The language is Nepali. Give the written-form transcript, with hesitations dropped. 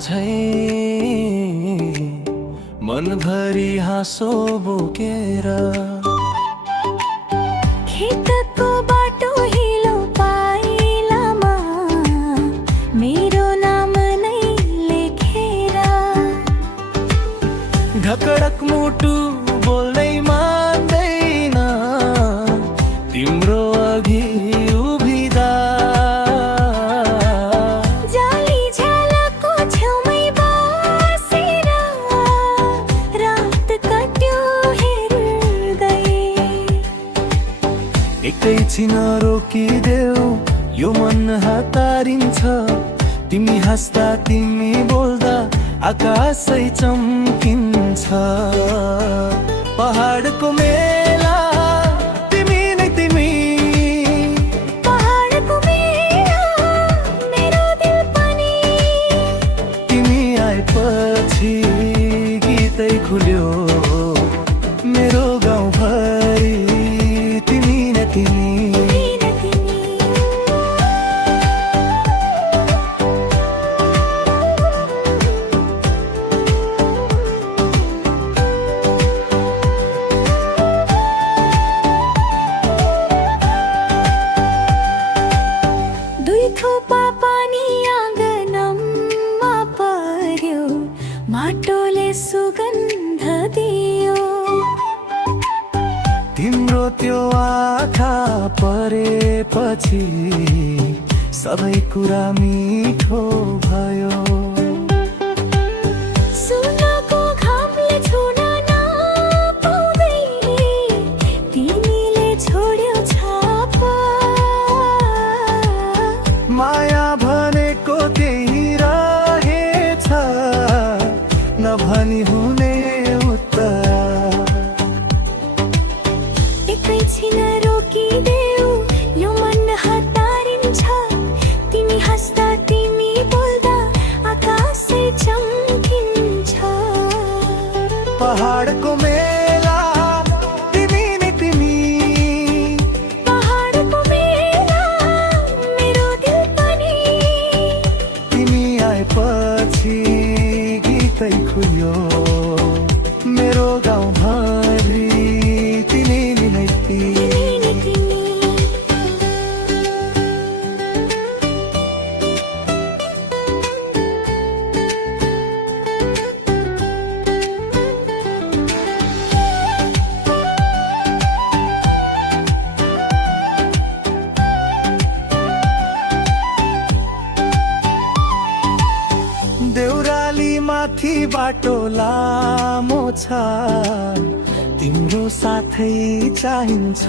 झै मनभरि हाँसो बोकेर खेतको बाटो हिलो पाइलामा मेरो नाम नै लेखेर ढकडक मुटु बोल्दै मान्दैन तिम्रो अघि उभिदा जाली झ्यालको छेउमै बसेर रात कट्यो हेर्दै एकैछिन रोकिदेऊ यो मन हतारिन्छ तिमी हाँस्दा तिमी बोल्दा आकाशै चम्किन्छ पहाडको मेला तिमी नै तिमी पहाडको मेला मेरो दिल पनि तिमी आएपछि गीतै खुल्यो मेरो गाउँभरि तिमी नै तिमी दुई थोपा पानी आँगनमा पर्यो माटोले सुगन्ध दियो तिम्रो त्यो आँखा परेपछि सबै कुरा मिठो भयो सुनको घामले छुन नपाउँदै तिमीले छोड्यो छापा माया भनेको त्यही रहेछ नभनी हुने उत्तर एकैछिन रोकिदेऊ यो मन हतारिन्छ तिमी हाँस्दा तिमी बोल्दा आकाशै चम्किन्छ पहाडको मेला तिमी नै तिमी पहाडको मेला मेरो दिल पनि तिमी आएपछि गीतै खुल्यो मेरो गाउँभरि तिमी नै तिमी देउराली माथि बाटो लामो छ तिम्रो साथै चाहिन्छ